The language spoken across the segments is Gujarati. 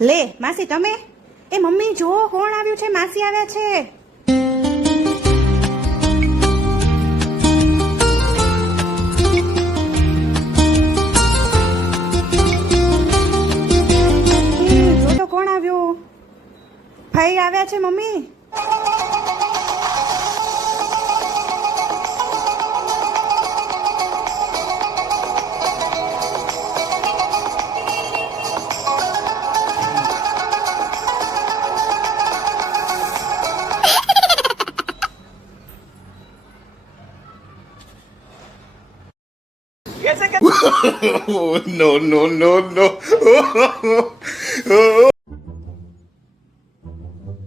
લે માસી તમે એ મમ્મી જો કોણ આવ્યું છે માસી આવ્યા છે જો તો કોણ આવ્યું ભાઈ આવ્યા છે mummy Oh, no, no, no, no.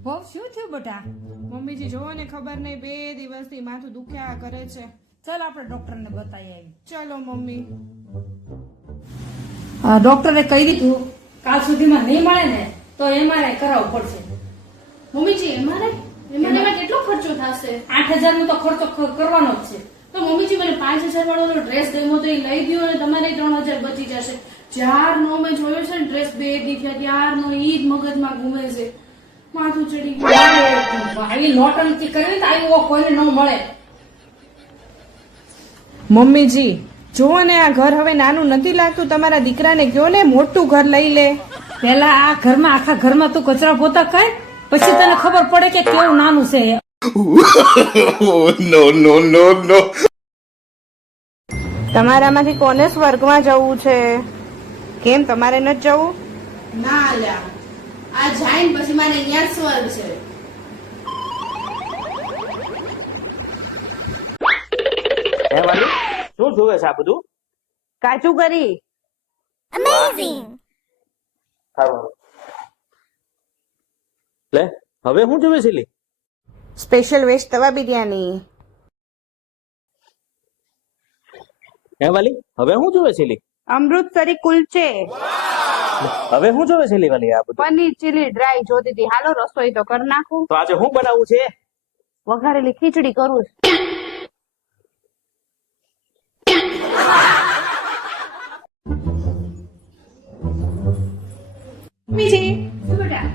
બહુ શું થયું બેટા? મમ્મીજી જોવો ને ખબર નહીં 2 દિવસથી માથું દુખ્યા કરે છે ચાલ આપણે ડોક્ટરને બતાવી આવી. ચલો મમ્મી ડોક્ટરે કહી દીધું કાલ સુધીમાં નહીં મળે ને તો એમઆરઆઈ કરાવવું પડશે. મમ્મીજી એમાં કેટલો ખર્ચો થશે? 8,000 નો તો ખર્ચો કરવાનો જ છે. તો મમ્મીજી મને 5,000 વાળો ડ્રેસ ગમ્યો તો એ લઈ દો અને તમારે 3,000 બચી જશે. જ્યારનો મેં જોયો છે ને ડ્રેસ 2 દી થયા ત્યારનો ઈ જ મગજમાં ઘૂમે છે. માથું ચડી ગયું. આવી નોટંકી કરવી તો આવી કોઈને ન મળે. મમ્મીજી જુઓ ને આ ઘર હવે નાનું નથી લાગતું તમારા દીકરાને કયો ને મોટું ઘર લઈ લે પેલા આ ઘરમાં આખા ઘરમાં તું કચરા પોતા કર પછી તને ખબર પડે કે કેવું નાનું છે. Oh, no, no, no, no. તમારામાંથી કોને સ્વર્ગમાં જવું છે કેમ તમારે નથી જવું ના લ્યા આ જાઈન પછી મારે અહીંયા સ્વર્ગ છે. હે વાલી શું જોવે છે આ બધું? કાચું કરી સારું લે હવે શું જોવે છે લી? સ્પેશિયલ વેજ તવા બિરયાની હે વાલી હવે શું જોવે છે લી? અમૃતસરી કુલચે હવે શું જોવે છે લી વાલી આ બધું? પનીર ચીલી ડ્રાય જોતી હતી હાલો રસોઈ તો કરી નાખું તો આજે શું બનાવવું છે? વઘારેલી ખીચડી કરું મમ્મીજી શું બેટા?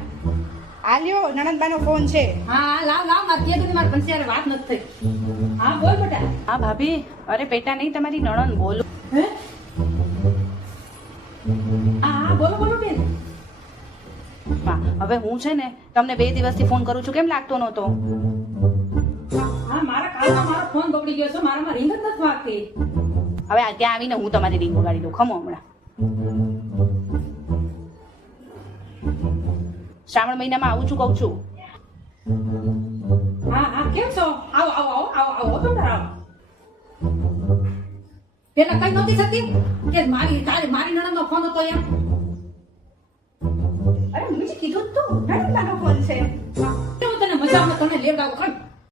આલ્યો નણંદબાનો ફોન છે હા લાવ માર તે દી માર પંચાયત વાત નથી થઈ. હા બોલ બેટા. હા ભાભી અરે પેટા નહીં તમારી નણંદ બોલો હે? હા બોલો બેન. હા હવે હું છે ને તમને 2 દિવસથી ફોન કરું છું કેમ લાગતો નહોતો હા મારા કાલમાં મારો ફોન બગડી ગયો છે મારામાં રિંગ જ નથી વાગતી. હવે આ ત્યાં આવીને હું તમારી રીંગ વગાડી દઉં ખમો હમણાં શ્રાવણ મહિનામાં આવું છું કઉ છું હા કેમ છો? આવો બેટા આવો. પેલા કઈ નહોતી થતી કે મારી નણંદનો ફોન હતો એમ. અરે મમ્મીજી કીધું જ તો નણંદબાનો ફોન છે હું તને મજામાં તને લેવડાવું ખડ.